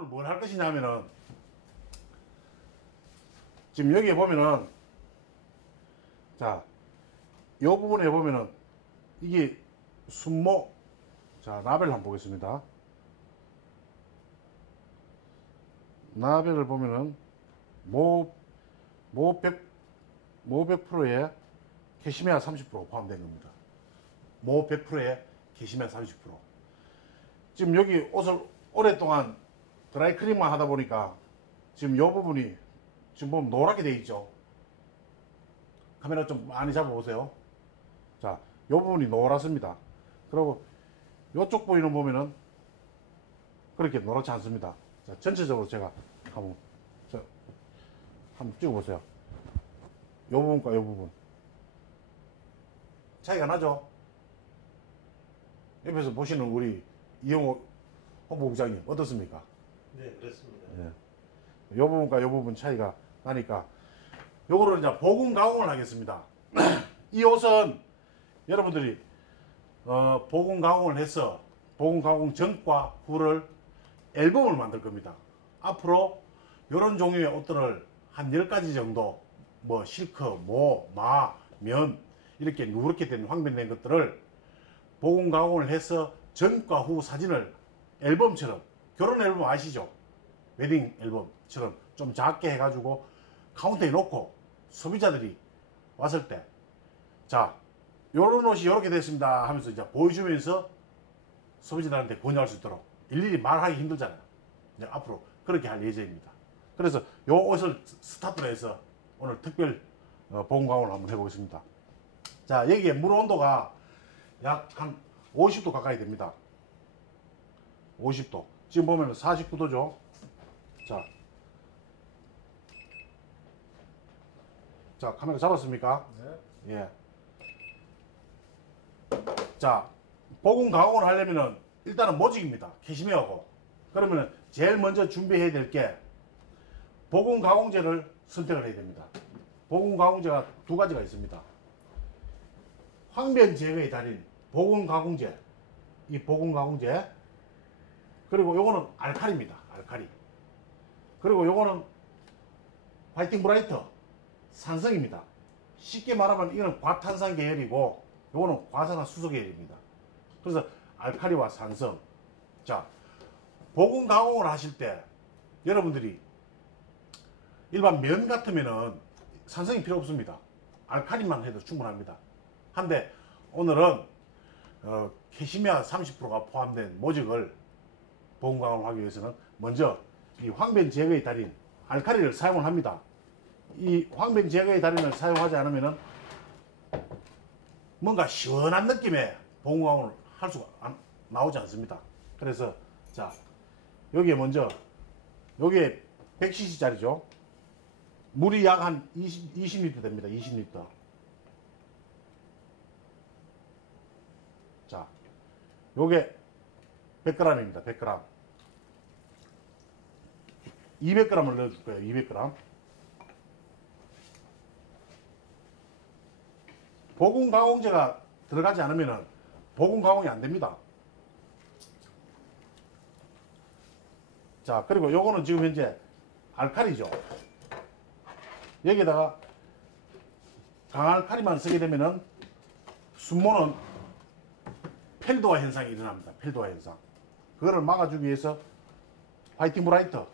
오늘 뭘 할 것이냐면은 지금 여기에 보면은 자, 요 부분에 보면은 이게 순모. 자, 라벨 한번 보겠습니다. 라벨을 보면은 모 100%에 캐시메아 30% 포함된 겁니다. 모 100%에 캐시메아 30%. 지금 여기 옷을 오랫동안 드라이 클린만 하다 보니까 지금 요 부분이 지금 보면 노랗게 돼 있죠. 카메라 좀 많이 잡아보세요. 자, 요 부분이 노랗습니다. 그리고 요쪽 부위는 보면은 그렇게 노랗지 않습니다. 자, 전체적으로 제가 한번 찍어보세요. 요 부분과 요 부분 차이가 나죠? 옆에서 보시는 우리 이영호 홍보부장님 어떻습니까? 네, 그렇습니다. 네. 요 부분과 요 부분 차이가 나니까 요거를 이제 보금 가공을 하겠습니다. 이 옷은 여러분들이 보금 가공을 해서 보금 가공 전과 후를 앨범을 만들 겁니다. 앞으로 이런 종류의 옷들을 한 10가지 정도 뭐 실크, 모, 마, 면 이렇게 누렇게 된 황변된 것들을 보금 가공을 해서 전과 후 사진을 앨범처럼, 결혼 앨범 아시죠? 웨딩 앨범처럼 좀 작게 해가지고 카운터에 놓고 소비자들이 왔을 때 자, 요런 옷이 이렇게 됐습니다 하면서 이제 보여주면서 소비자들한테 권유할 수 있도록, 일일이 말하기 힘들잖아요. 이제 앞으로 그렇게 할 예정입니다. 그래서 요 옷을 스타트로 해서 오늘 특별 보금 가공을 한번 해보겠습니다. 자, 여기에 물 온도가 약 한 50도 가까이 됩니다. 50도. 지금 보면 49도죠. 자, 카메라 잡았습니까? 네. 예. 자, 보금 가공을 하려면은 일단은 모직입니다. 캐시메어고. 그러면은 제일 먼저 준비해야 될 게 보금 가공제를 선택을 해야 됩니다. 보금 가공제가 두 가지가 있습니다. 황변 제거의 달인 보금 가공제, 이 보금 가공제, 그리고 요거는 알칼리입니다. 알칼리. 그리고 요거는 화이팅 브라이터, 산성입니다. 쉽게 말하면 이거는 과탄산 계열이고 요거는 과산화수소 계열입니다. 그래서 알칼리와 산성. 자, 보금 가공을 하실 때 여러분들이 일반 면 같으면은 산성이 필요 없습니다. 알칼리만 해도 충분합니다. 한데 오늘은 캐시메아 30%가 포함된 모직을 보금 가공을 하기 위해서는 먼저 이 황변 제거의 달인 알칼리를 사용을 합니다. 이 황변 제거의 달인을 사용하지 않으면은 뭔가 시원한 느낌의 보금 가공을 할 수가 나오지 않습니다. 그래서 자, 여기에 먼저 여기에 100cc 짜리죠. 물이 약 한 20리터 됩니다. 20리터. 자, 요게 100g입니다. 100g. 200g을 넣어줄 거예요. 200g. 보금 가공제가 들어가지 않으면 보금 가공이 안 됩니다. 자, 그리고 요거는 지금 현재 알칼리죠. 여기다가 강알칼리만 쓰게 되면은 순모는 펠도화 현상이 일어납니다. 펠도화 현상. 그거를 막아주기 위해서 화이팅 브라이터.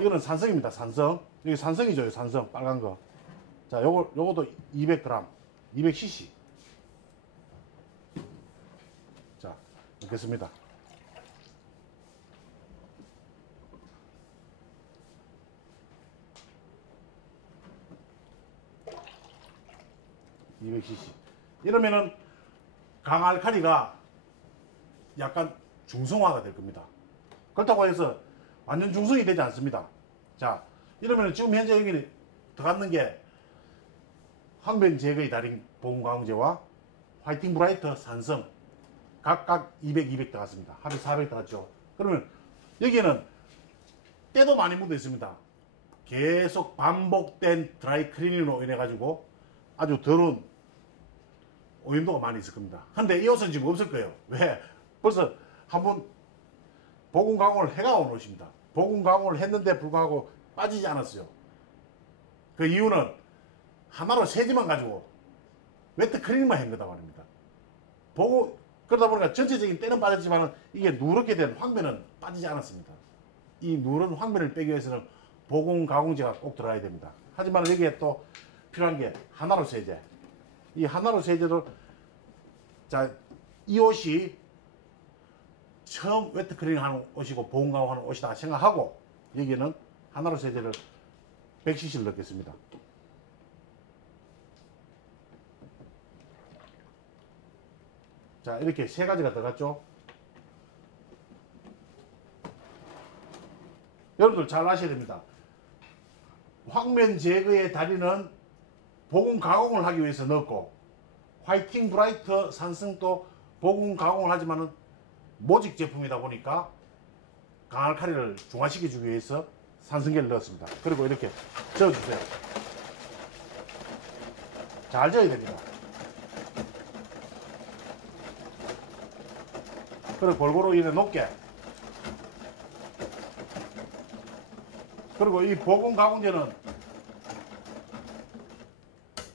이거는 산성입니다. 산성. 여기 산성이죠. 산성. 빨간 거. 자, 요것도 200g. 200cc. 자, 넣겠습니다. 이러면은 강알칼리가 약간 중성화가 될 겁니다. 그렇다고 해서 완전 중성이 되지 않습니다. 자, 이러면은 지금 현재 여기 들어가는 게 황변 제거의 달인 보금 가공제와 화이팅 브라이터 산성 각각 200, 200 들어갔습니다. 합이 400 들어갔죠. 그러면 여기에는 때도 많이 묻어 있습니다. 계속 반복된 드라이 클리닝으로 인해 가지고 아주 더러운 오염도가 많이 있을 겁니다. 근데 이 옷은 지금 없을 거예요. 왜? 벌써 한번 보공 가공을 해가온 옷입니다. 보공 가공을 했는데 불구하고 빠지지 않았어요. 그 이유는 하나로 세제만 가지고 웨트 클리닝만 한 거다 말입니다. 보고 그러다 보니까 전체적인 때는 빠졌지만 이게 누렇게 된 황면은 빠지지 않았습니다. 이 누런 황면을 빼기 위해서는 보공 가공제가 꼭 들어가야 됩니다. 하지만 여기에 또 필요한 게 하나로 세제. 이 하나로 세제도 자, 이 옷이 처음 웨트 클리닝 하는 옷이고 보공 가공하는 옷이다 생각하고 여기는 하나로 세제를 100cc를 넣겠습니다. 자, 이렇게 세 가지가 들어갔죠. 여러분들 잘 아셔야 됩니다. 황면 제거의 다리는 보공 가공을 하기 위해서 넣었고, 화이팅 브라이트 산성도 보공 가공을 하지만은 모직 제품이다 보니까 강알칼리를 중화시켜 주기 위해서 산성계를 넣었습니다. 그리고 이렇게 저어주세요. 잘 저어야 됩니다. 그리고 골고루 이래 높게. 그리고 이 보공 가공제는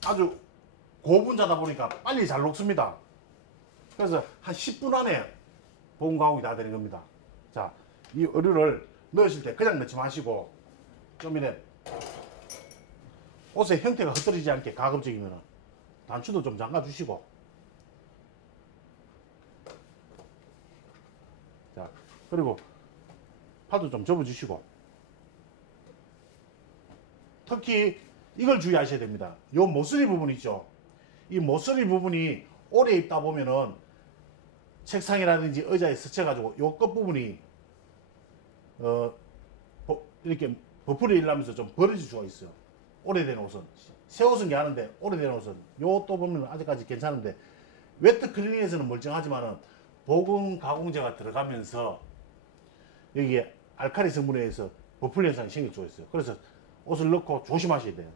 아주 고분자다 보니까 빨리 잘 녹습니다. 그래서 한 10분 안에 보공 가공이 다 되는 겁니다. 자, 이 의류를 넣으실 때 그냥 넣지 마시고 좀 이래 옷의 형태가 흩어지지 않게 가급적이면 단추도 좀 잠가 주시고, 자, 그리고 파도 좀 접어 주시고, 특히 이걸 주의하셔야 됩니다. 요 모서리 부분 있죠. 이 모서리 부분이 오래 입다 보면은 책상이라든지 의자에 스쳐가지고 요 끝부분이 이렇게 버풀이 일나면서 좀 벌어질 수가 있어요. 오래된 옷은. 새 옷은 괜찮은데 오래된 옷은 요 또 보면 아직까지 괜찮은데 웨트 클리닝에서는 멀쩡하지만은 보공 가공제가 들어가면서 여기에 알칼리 성분에 의해서 버풀 현상이 생길 수가 있어요. 그래서 옷을 넣고 조심하셔야 돼요.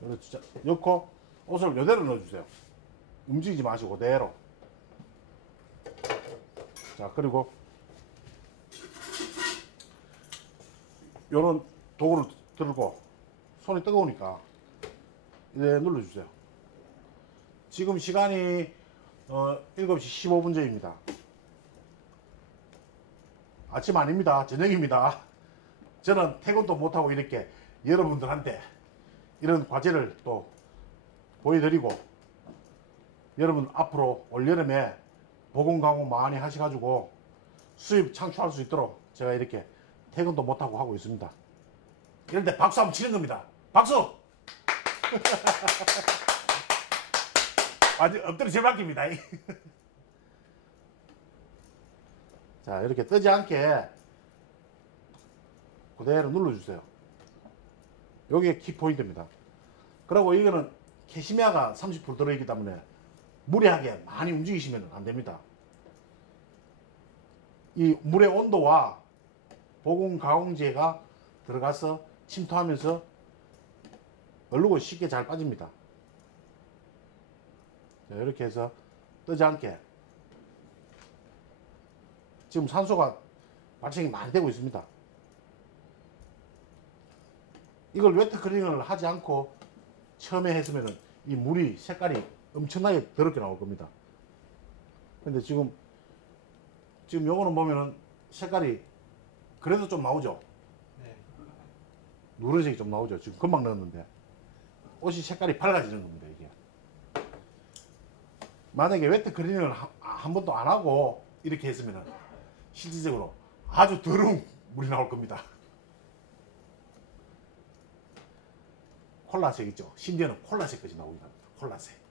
그래서 넣고 옷을 이대로 넣어주세요. 움직이지 마시고 그대로. 자, 그리고 요런 도구를 들고 손이 뜨거우니까 이제 눌러주세요. 지금 시간이 7시 15분 전입니다. 아침 아닙니다. 저녁입니다. 저는 퇴근도 못하고 이렇게 여러분들한테 이런 과제를 또 보여드리고, 여러분 앞으로 올여름에 보공 가공 많이 하셔가지고 수입 창출할 수 있도록 제가 이렇게 퇴근도 못하고 하고 있습니다. 이럴 때 박수 한번 치는 겁니다. 박수! 아주 엎드려 제박입니다. 자, 이렇게 뜨지 않게 그대로 눌러주세요. 여기에 키포인트입니다. 그리고 이거는 캐시미아가 30% 들어있기 때문에 무리하게 많이 움직이시면 안 됩니다. 이 물의 온도와 보공 가공제가 들어가서 침투하면서 얼룩은 쉽게 잘 빠집니다. 자, 이렇게 해서 뜨지 않게 지금 산소가 발생이 많이 되고 있습니다. 이걸 웨트 클리닝을 하지 않고 처음에 했으면 이 물이 색깔이 엄청나게 더럽게 나올 겁니다. 근데 지금 요거는 보면은 색깔이 그래도 좀 나오죠. 네. 누런색이 좀 나오죠. 지금 금방 넣었는데 옷이 색깔이 밝아지는 겁니다. 이게 만약에 웨트 클리닝을 한 번도 안 하고 이렇게 했으면 실질적으로 아주 더러운 물이 나올 겁니다. 콜라색 있죠. 심지어는 콜라색까지 나오기도 합니다. 콜라색.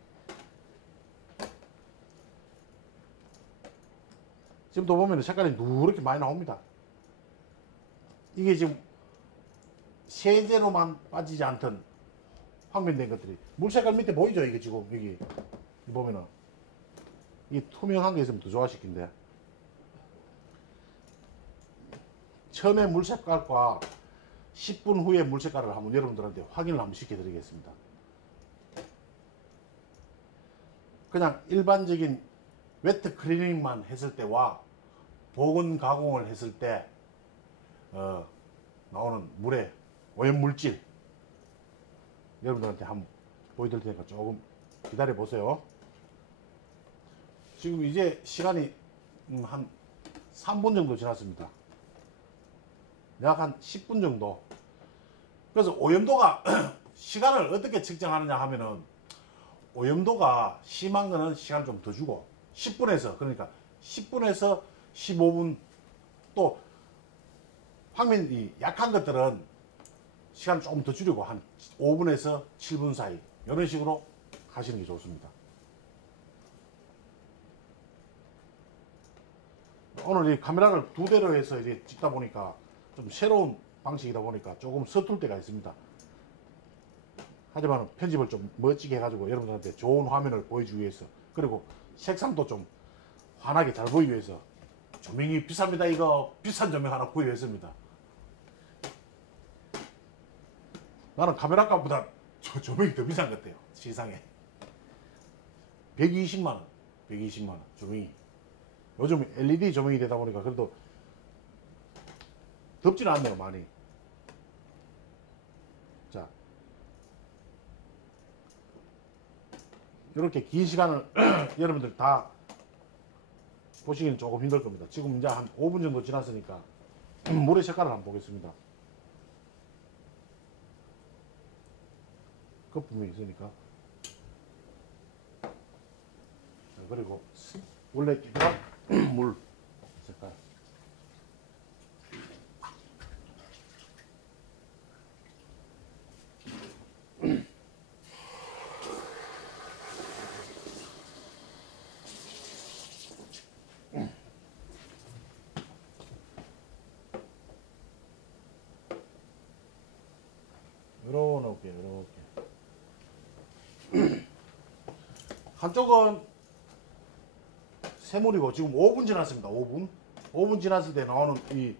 지금도 보면 색깔이 누렇게 많이 나옵니다. 이게 지금 세제로만 빠지지 않던 황면된 것들이 물 색깔 밑에 보이죠? 이게 지금 여기 보면은 이 투명한 게 있으면 더 좋아시킨데, 처음에 물 색깔과 10분 후에 물 색깔을 한번 여러분들한테 확인을 한번 시켜드리겠습니다. 그냥 일반적인 웨트 클리닝만 했을 때와 보건 가공을 했을 때 나오는 물의 오염물질 여러분들한테 한번 보여드릴 테니까 조금 기다려 보세요. 지금 이제 시간이 한 3분 정도 지났습니다. 약 한 10분 정도. 그래서 오염도가 시간을 어떻게 측정하느냐 하면은 오염도가 심한 거는 시간 좀 더 주고 10분에서 그러니까 10분에서 15분 또 황면이 약한 것들은 시간을 조금 더 줄이고 한 5분에서 7분 사이 이런 식으로 하시는 게 좋습니다. 오늘 이 카메라를 두 대로 해서 이제 찍다 보니까 좀 새로운 방식이다 보니까 조금 서툴 때가 있습니다. 하지만 편집을 좀 멋지게 해가지고 여러분들한테 좋은 화면을 보여주기 위해서 그리고 색상도 좀 환하게 잘 보이기 위해서 조명이 비쌉니다. 이거 비싼 조명 하나 구입했습니다. 나는 카메라 값보다 조명이 더 비싼 것 같아요. 세상에 120만원 120만원 조명이 요즘 LED 조명이 되다 보니까 그래도 덥지는 않네요 많이. 자 이렇게 긴 시간을 여러분들 다 보시기는 조금 힘들 겁니다. 지금 이제 한 5분 정도 지났으니까 물의 색깔을 한번 보겠습니다. 거품이 있으니까. 자, 그리고 원래 깨끗한 물 색깔. 이렇게 한쪽은 새물이고 지금 5분 지났습니다. 5분 지났을 때 나오는 이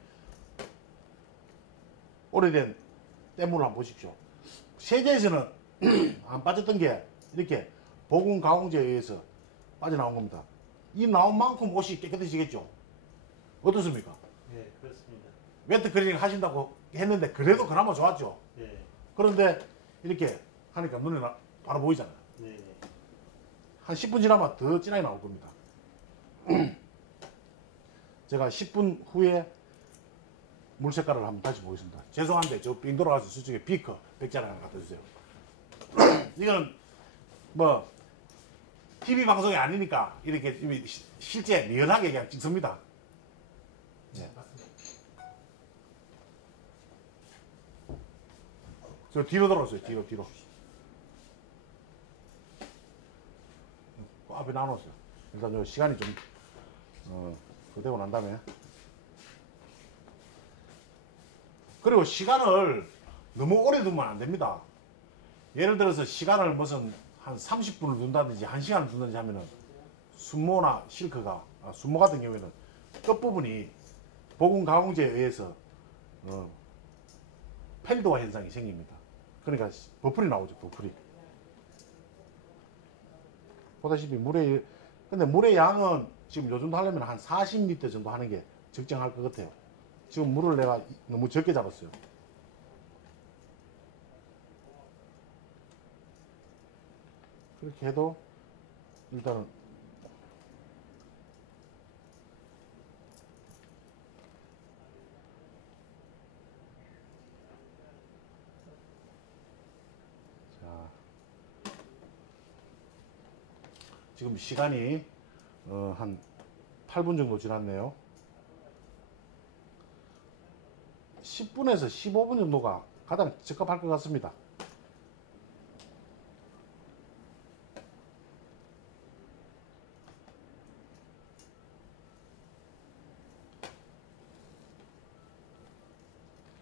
오래된 뗏물을 한번 보십시오. 세제에서는 안 빠졌던 게 이렇게 보건 가공제에 의해서 빠져나온 겁니다. 이 나온 만큼 옷이 깨끗해지겠죠. 어떻습니까? 네, 그렇습니다. 웨트 클리닝 하신다고 했는데 그래도 그나마 좋았죠. 네, 그런데 이렇게 하니까 눈에 바로 보이잖아요. 네, 한 10분 지나면 더 진하게 나올 겁니다. 제가 10분 후에 물 색깔을 한번 다시 보겠습니다. 죄송한데 저 빙 돌아가서 저쪽에 비커 100잔 하나 갖다 주세요. 이거는 뭐 TV 방송이 아니니까 이렇게 실제 리얼하게 그냥 찍습니다. 네. 저 뒤로 돌아오세요. 뒤로. 그 앞에 나눠주세요. 일단 요 시간이 좀 그대고 난 다음에 그리고 시간을 너무 오래 두면 안 됩니다. 예를 들어서 시간을 무슨 한 30분을 둔다든지 1시간을 둔다든지 하면은 순모나 실크가 순모 같은 경우에는 끝부분이 보건 가공제에 의해서 펠도화 현상이 생깁니다. 그러니까 버풀이 나오죠. 버풀이. 보다시피 근데 물의 양은 지금 요 정도 하려면 한 40리터 정도 하는 게 적정할 것 같아요. 지금 물을 내가 너무 적게 잡았어요. 그렇게 해도 일단은 자 지금 시간이 한 8분 정도 지났네요. 10분에서 15분 정도가 가장 적합할 것 같습니다.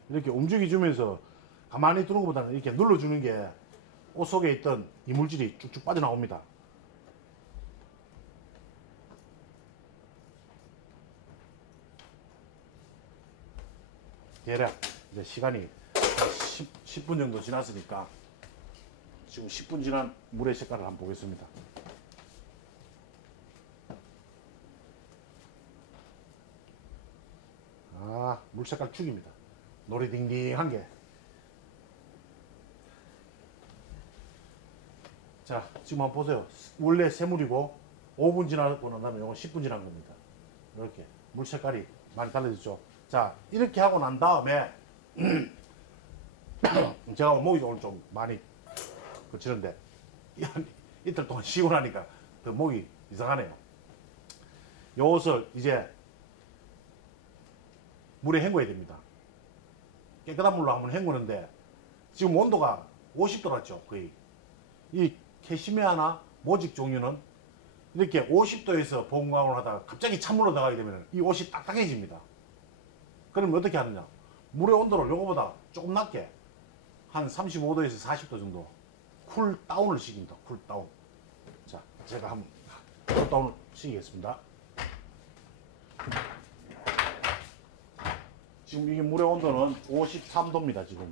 이렇게 움직여주면서 가만히 두는 것보다는 이렇게 눌러주는 게 옷 속에 있던 이물질이 쭉쭉 빠져나옵니다. 대략 이제 시간이 한 10분 정도 지났으니까 지금 10분 지난 물의 색깔을 한번 보겠습니다. 물 색깔 죽입니다. 노래딩딩한 게. 자, 지금 한번 보세요. 원래 새물이고 5분 지나고 난 다음에 이건 10분 지난 겁니다. 이렇게 물 색깔이 많이 달라졌죠. 자, 이렇게 하고 난 다음에 제가 목이 오늘 좀 많이 거치는데 이틀 동안 쉬고 나니까 더 목이 이상하네요. 이 옷을 이제 물에 헹궈야 됩니다. 깨끗한 물로 한번 헹구는데 지금 온도가 50도였죠. 거의. 이 캐시미아나 모직 종류는 이렇게 50도에서 보온 가공을 하다가 갑자기 찬물로 들어가게 되면 이 옷이 딱딱해집니다. 그러면 어떻게 하느냐? 물의 온도를 요거보다 조금 낮게 한 35도에서 40도 정도 쿨 다운을 시킵니다. 쿨 다운. 자, 제가 한번 쿨 다운을 시키겠습니다. 지금 이게 물의 온도는 53도입니다. 지금.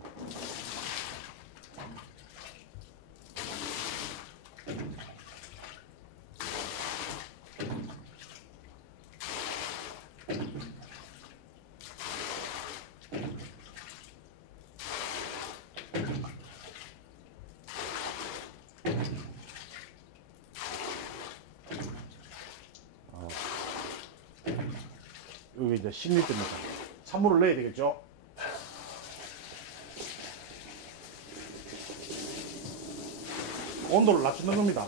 여기 이제 10리터입니다. 찬물을 넣어야 되겠죠? 온도를 낮추는 겁니다.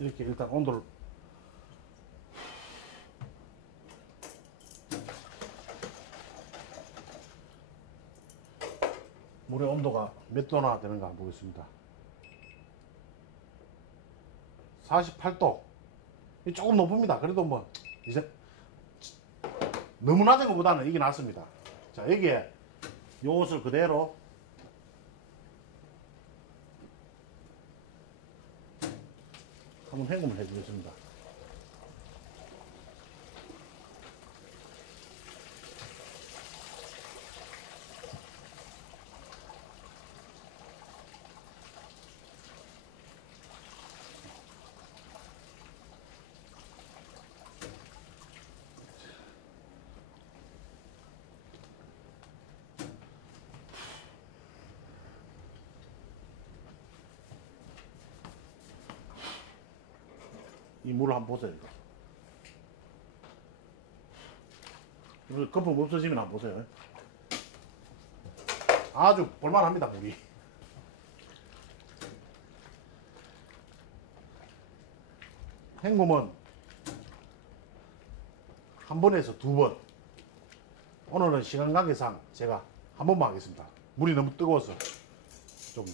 이렇게 일단 온도를 물의 온도가 몇 도나 되는가 한번 보겠습니다. 48도. 조금 높습니다. 그래도 뭐 이제 너무 낮은 것보다는 이게 낫습니다. 자, 여기에 이 옷을 그대로 한번 헹굼을 해주겠습니다. 이 물을 한번 보세요. 이거 거품 없어지면 한번 보세요. 아주 볼만합니다, 물이. 헹굼은 한 번에서 두 번. 오늘은 시간 관계상 제가 한 번만 하겠습니다. 물이 너무 뜨거워서 좀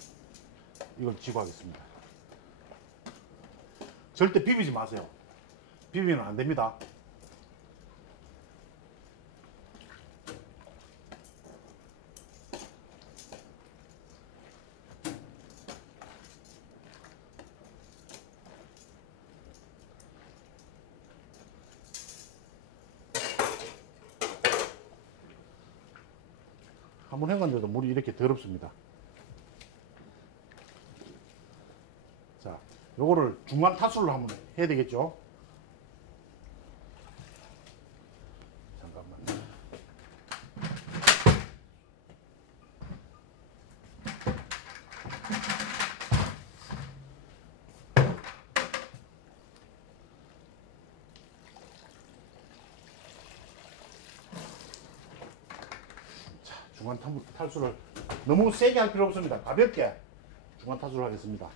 이걸 지고 하겠습니다. 절대 비비지 마세요. 비비면 안 됩니다. 한번 헹궜는데도 물이 이렇게 더럽습니다. 자, 요거를 중간 타수를 한번 해야 되겠죠. 잠깐만. 자, 중간 탈수를 너무 세게 할 필요 없습니다. 가볍게 중간 탈수를 하겠습니다.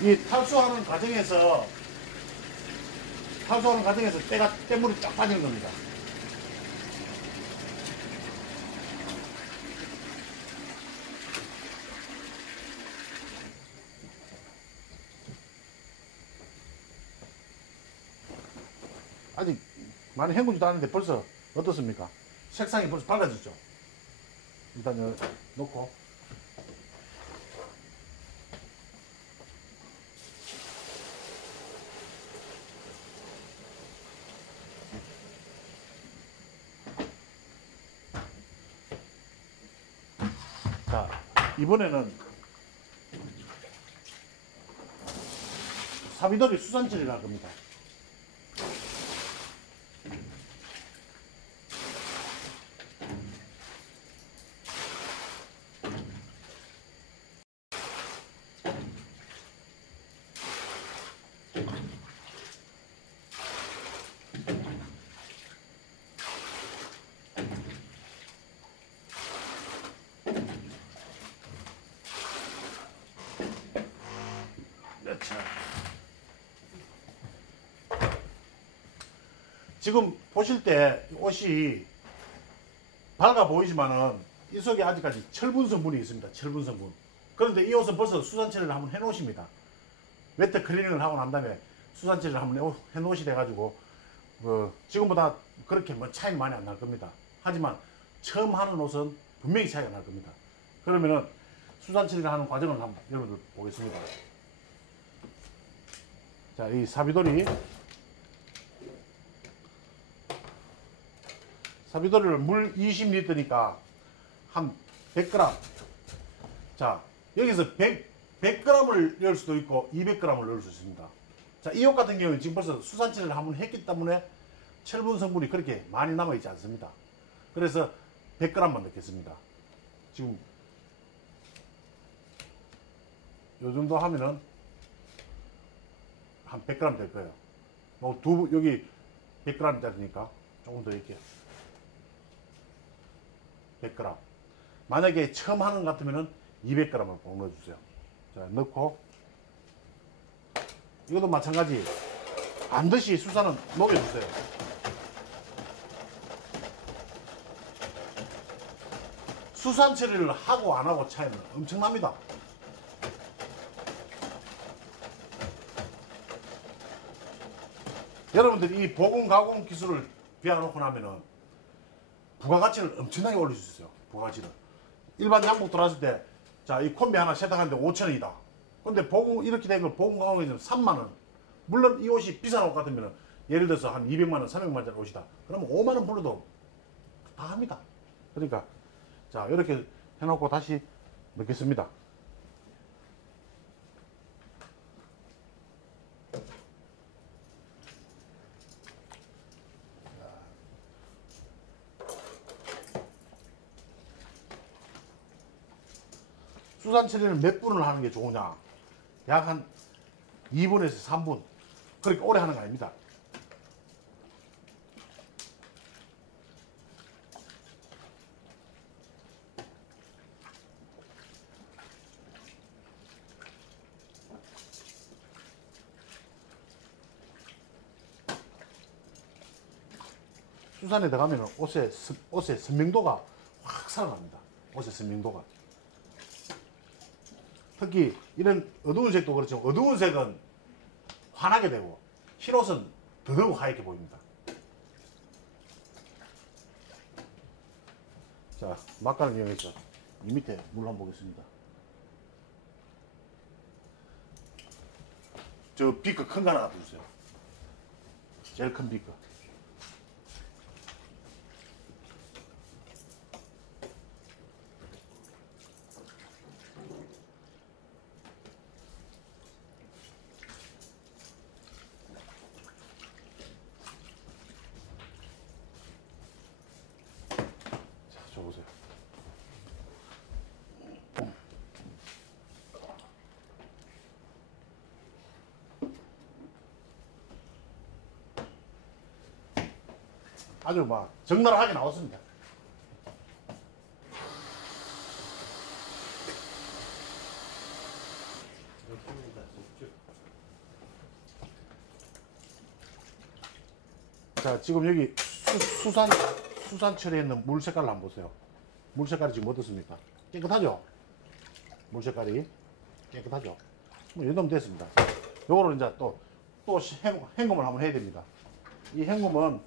이 탈수하는 과정에서 탄수하는 과정에서 때물이 쫙 빠지는 겁니다. 아직 많이 헹구지도 않은데 벌써 어떻습니까? 색상이 벌써 밝아졌죠? 일단 여기 놓고 자, 이번에는 사비돌이 수산치를 할 겁니다. 지금 보실 때 옷이 밝아 보이지만은 이 속에 아직까지 철분 성분이 있습니다. 철분 성분. 그런데 이 옷은 벌써 수산처리를 한번 해 놓으십니다. 웨트 클리닝을 하고 난 다음에 수산처리를 한번 해 놓으시돼 가지고 지금보다 그렇게 뭐 차이는 많이 안 날 겁니다. 하지만 처음 하는 옷은 분명히 차이가 날 겁니다. 그러면은 수산처리를 하는 과정을 한번 여러분들 보겠습니다. 자, 이 사비돌이를 물 20리터니까 한 100g. 자, 여기서 100g을 넣을 수도 있고 200g을 넣을 수 있습니다. 자, 이 옷 같은 경우는 지금 벌써 수산처리를 한번 했기 때문에 철분 성분이 그렇게 많이 남아있지 않습니다. 그래서 100g만 넣겠습니다. 지금 요 정도 하면은 한 100g 될 거예요. 뭐 여기 100g짜리니까 조금 더 이렇게 100g. 만약에 처음 하는 것 같으면은 200g을 꼭 넣어주세요. 자, 넣고 이것도 마찬가지 반드시 수산은 녹여주세요. 수산 처리를 하고 안 하고 차이는 엄청납니다. 여러분들이 이 보건 가공 기술을 배워놓고 나면은 부가가치를 엄청나게 올릴 수 있어요. 부가가치를. 일반 양복 들어왔을 때, 자, 이 콤비 하나 세탁하는데 5,000원이다. 근데 이렇게 된 걸 보건 가공에서 3만원. 물론 이 옷이 비싼 옷 같으면, 예를 들어서 한 200만원, 300만원짜리 옷이다. 그러면 5만원 불러도 다 합니다. 그러니까, 자, 이렇게 해놓고 다시 넣겠습니다. 수산 처리를 몇 분을 하는 게 좋으냐? 약 한 2분에서 3분. 그렇게 오래 하는 거 아닙니다. 수산에 들어가면 옷의 선명도가 확 살아납니다. 옷의 선명도가. 특히 이런 어두운 색도 그렇지만 어두운 색은 환하게 되고 흰 옷은 더더욱 하얗게 보입니다. 자, 막간을 이용해서 이 밑에 물 한번 보겠습니다. 저 비커 큰 거 하나 주세요. 제일 큰 비커. 보세요. 아주 막 적나라하게 나왔습니다. 자, 지금 여기 수산 처리했는 물 색깔을 한번 보세요. 물 색깔이 지금 어떻습니까? 깨끗하죠? 물 색깔이 깨끗하죠? 뭐, 이 정도 됐습니다. 요거를 이제 또 헹굼을 한번 해야 됩니다. 이 헹굼은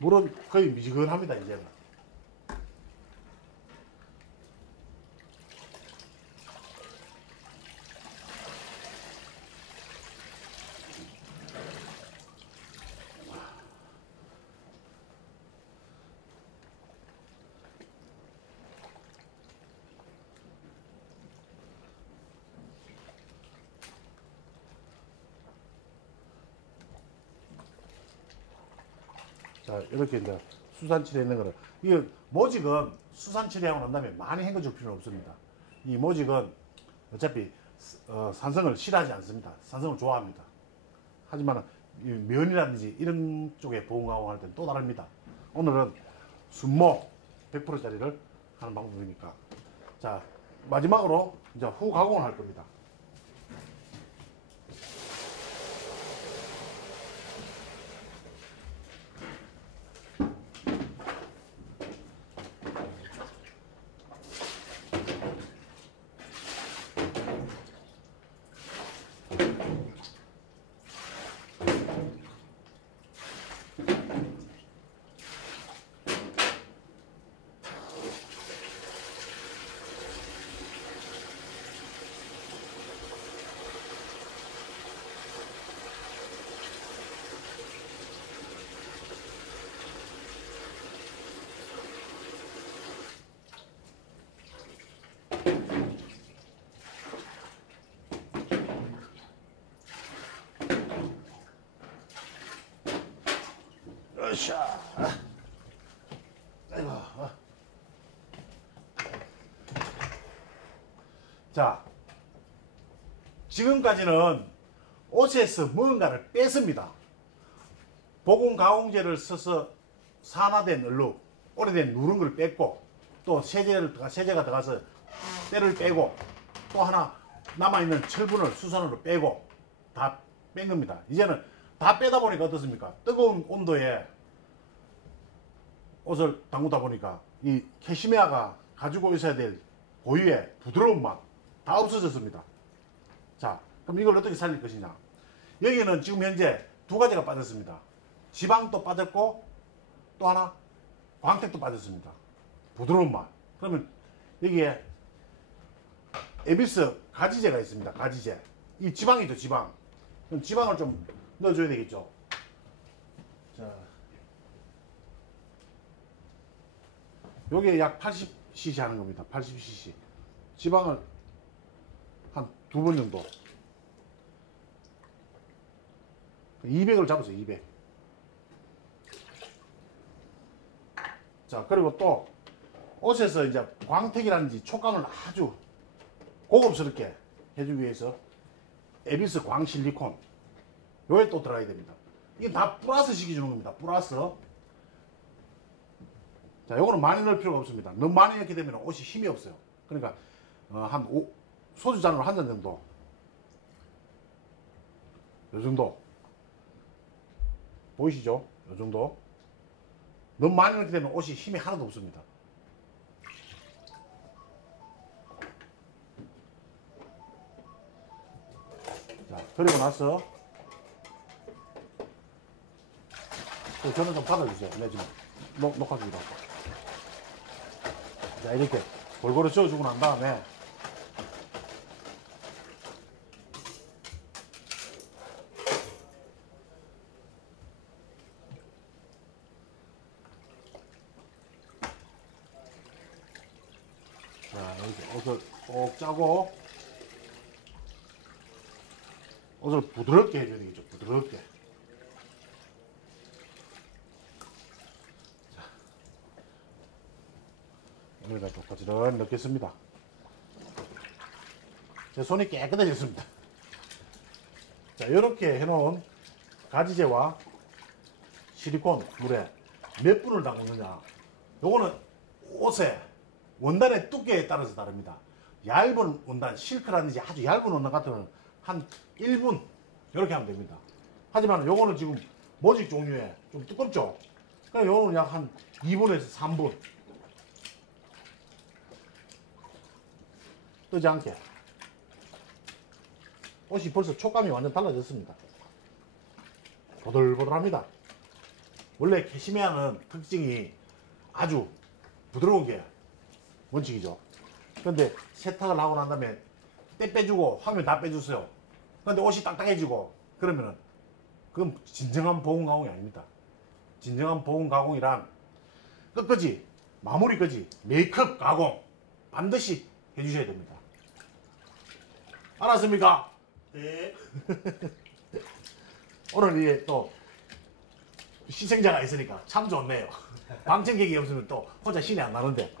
물은 거의 미지근합니다, 이제는. 자, 이렇게 이제 수산 처리하는 거를, 이 모직은 수산 처리하고 난 다음에 많이 헹궈줄 필요는 없습니다. 이 모직은 어차피 산성을 싫어하지 않습니다. 산성을 좋아합니다. 하지만 이 면이라든지 이런 쪽에 보온 가공할 때는 또 다릅니다. 오늘은 순모 100%짜리를 하는 방법이니까. 자, 마지막으로 이제 후 가공을 할 겁니다. 으쌰. 아이고. 자, 지금까지는 옷에서 뭔가를 뺐습니다. 보온 가공제를 써서 산화된 얼룩, 오래된 누런 걸 뺐고, 또 세제가 들어가서 때를 빼고, 또 하나 남아있는 철분을 수산으로 빼고 다 뺀 겁니다. 이제는 다 빼다 보니까 어떻습니까? 뜨거운 온도에 옷을 담그다 보니까 이 캐시미어가 가지고 있어야 될 고유의 부드러운 맛 다 없어졌습니다. 자, 그럼 이걸 어떻게 살릴 것이냐? 여기는 지금 현재 두 가지가 빠졌습니다. 지방도 빠졌고 또 하나 광택도 빠졌습니다. 부드러운 맛. 그러면 여기에 에비스 가지제가 있습니다. 가지제. 이 지방이죠, 지방. 그럼 지방을 좀 넣어줘야 되겠죠. 자, 요게 약 80cc 하는 겁니다. 80cc. 지방을 한 2번 정도. 200을 잡으세요, 200. 자, 그리고 또 옷에서 이제 광택이라든지 촉감을 아주 고급스럽게 해주기 위해서 에비스 광실리콘. 요게 또 들어가야 됩니다. 이게 다 플러스 시켜주는 겁니다. 플러스. 자, 요거는 많이 넣을 필요가 없습니다. 너무 많이 넣게 되면 옷이 힘이 없어요. 그러니까 소주 잔으로 한 잔 정도. 요 정도. 보이시죠? 요 정도. 너무 많이 넣게 되면 옷이 힘이 하나도 없습니다. 자, 그리고 나서 저는 좀 받아주세요. 네, 지금 녹화 중이라. 자, 이렇게 골고루 저어주고 난 다음에 자, 이렇게 옷을 꼭 짜고 옷을 부드럽게 해줘야 되겠죠. 부드럽게. 자, 여기다 또 거지런히 넣겠습니다. 제 손이 깨끗해졌습니다. 자, 이렇게 해놓은 가지제와 실리콘 물에 몇 분을 담그느냐. 요거는 옷의 원단의 두께에 따라서 다릅니다. 얇은 원단, 실크라든지 아주 얇은 원단 같으면 한 1분 이렇게 하면 됩니다. 하지만 요거는 지금 모직 종류에 좀 두껍죠. 그러니까 요거는 약 한 2분에서 3분 뜨지 않게. 옷이 벌써 촉감이 완전 달라졌습니다. 보들보들합니다. 원래 캐시미어는 특징이 아주 부드러운 게 원칙이죠. 그런데 세탁을 하고 난 다음에 때 빼주고 화면 다 빼주세요. 그런데 옷이 딱딱해지고 그러면은 그건 진정한 보온 가공이 아닙니다. 진정한 보온 가공이란 끝까지 마무리까지 메이크업 가공 반드시 해주셔야 됩니다. 알았습니까? 네. 오늘 이게 또 시청자가 있으니까 참 좋네요. 방청객이 없으면 또 혼자 신이 안 나는데.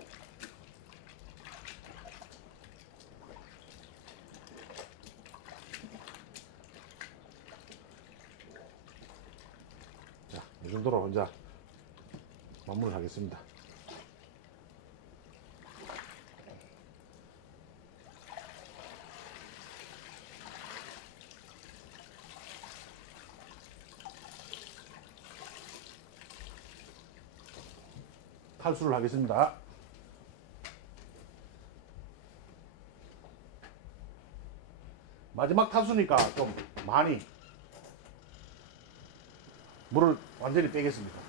자, 이 정도로 혼자 마무리를 하겠습니다. 탈수를 하겠습니다. 마지막 탈수니까 좀 많이 물을 완전히 빼겠습니다.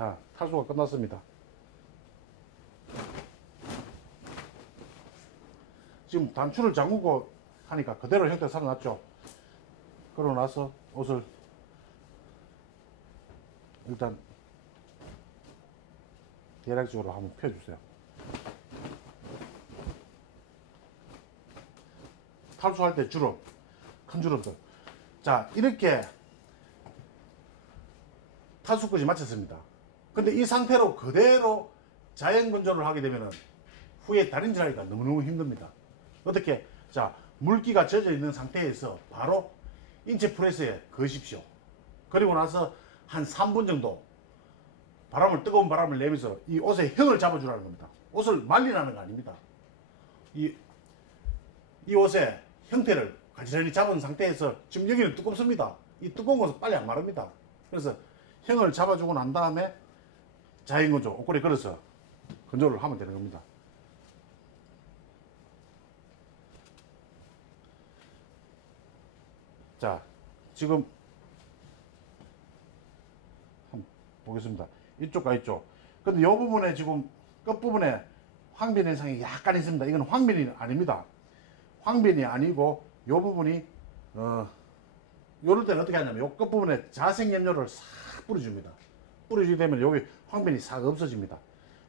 자, 탈수가 끝났습니다. 지금 단추를 잠그고 하니까 그대로 형태 살아났죠. 그러고 나서 옷을 일단 대략적으로 한번 펴주세요. 탈수할 때 주름, 큰 주름들. 자, 이렇게 탈수까지 마쳤습니다. 근데 이 상태로 그대로 자연 건조를 하게 되면 후에 다림질하기가 너무너무 힘듭니다. 어떻게? 자, 물기가 젖어 있는 상태에서 바로 인체 프레스에 거십시오. 그리고 나서 한 3분 정도 뜨거운 바람을 내면서 이 옷의 형을 잡아주라는 겁니다. 옷을 말리라는 거 아닙니다. 이 옷의 형태를 가지런히 잡은 상태에서 지금 여기는 두껍습니다. 이 두꺼운 것은 빨리 안 마릅니다. 그래서 형을 잡아주고 난 다음에 자연 건조, 옷걸이 걸어서 건조를 하면 되는 겁니다. 자, 지금 한번 보겠습니다. 이쪽과 이쪽. 근데 이 부분에 지금 끝부분에 황변 현상이 약간 있습니다. 이건 황변이 아닙니다. 황변이 아니고 이 부분이 요럴 때는 어떻게 하냐면 요 끝부분에 자생염료를 싹 뿌려줍니다. 뿌려주게 되면 여기 황변이 싹 없어집니다.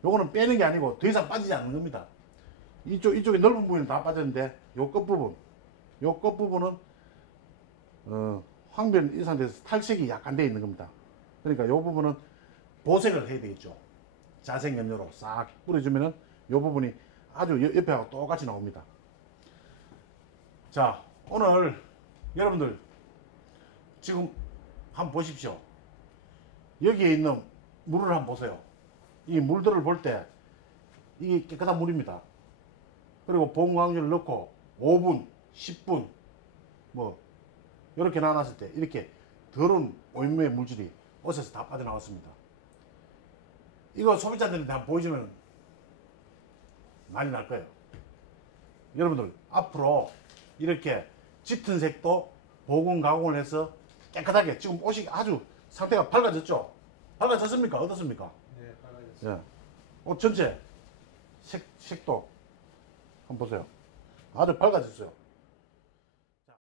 요거는 빼는 게 아니고 더 이상 빠지지 않는 겁니다. 이쪽에 넓은 부분은 다 빠졌는데 요 끝부분은 황변 이 상태에서 탈색이 약간 되어 있는 겁니다. 그러니까 요 부분은 보색을 해야 되겠죠. 자생염료로 싹 뿌려주면은 요 부분이 아주 옆에하고 똑같이 나옵니다. 자, 오늘 여러분들 지금 한번 보십시오. 여기에 있는 물을 한번 보세요. 이 물들을 볼 때 이게 깨끗한 물입니다. 그리고 보온광유를 넣고 5분, 10분 뭐 이렇게 나눴을 때 이렇게 더러운 오염의 물질이 옷에서 다 빠져나왔습니다. 이거 소비자들한테 한번 보여주면 난리 날 거예요. 여러분들 앞으로 이렇게 짙은 색도 보건 가공을 해서 깨끗하게, 지금 옷이 아주 상태가 밝아졌죠? 밝아졌습니까? 어떻습니까? 네, 빨라졌어요. 예. 옷 전체 색도 한번 보세요. 아주 밝아졌어요.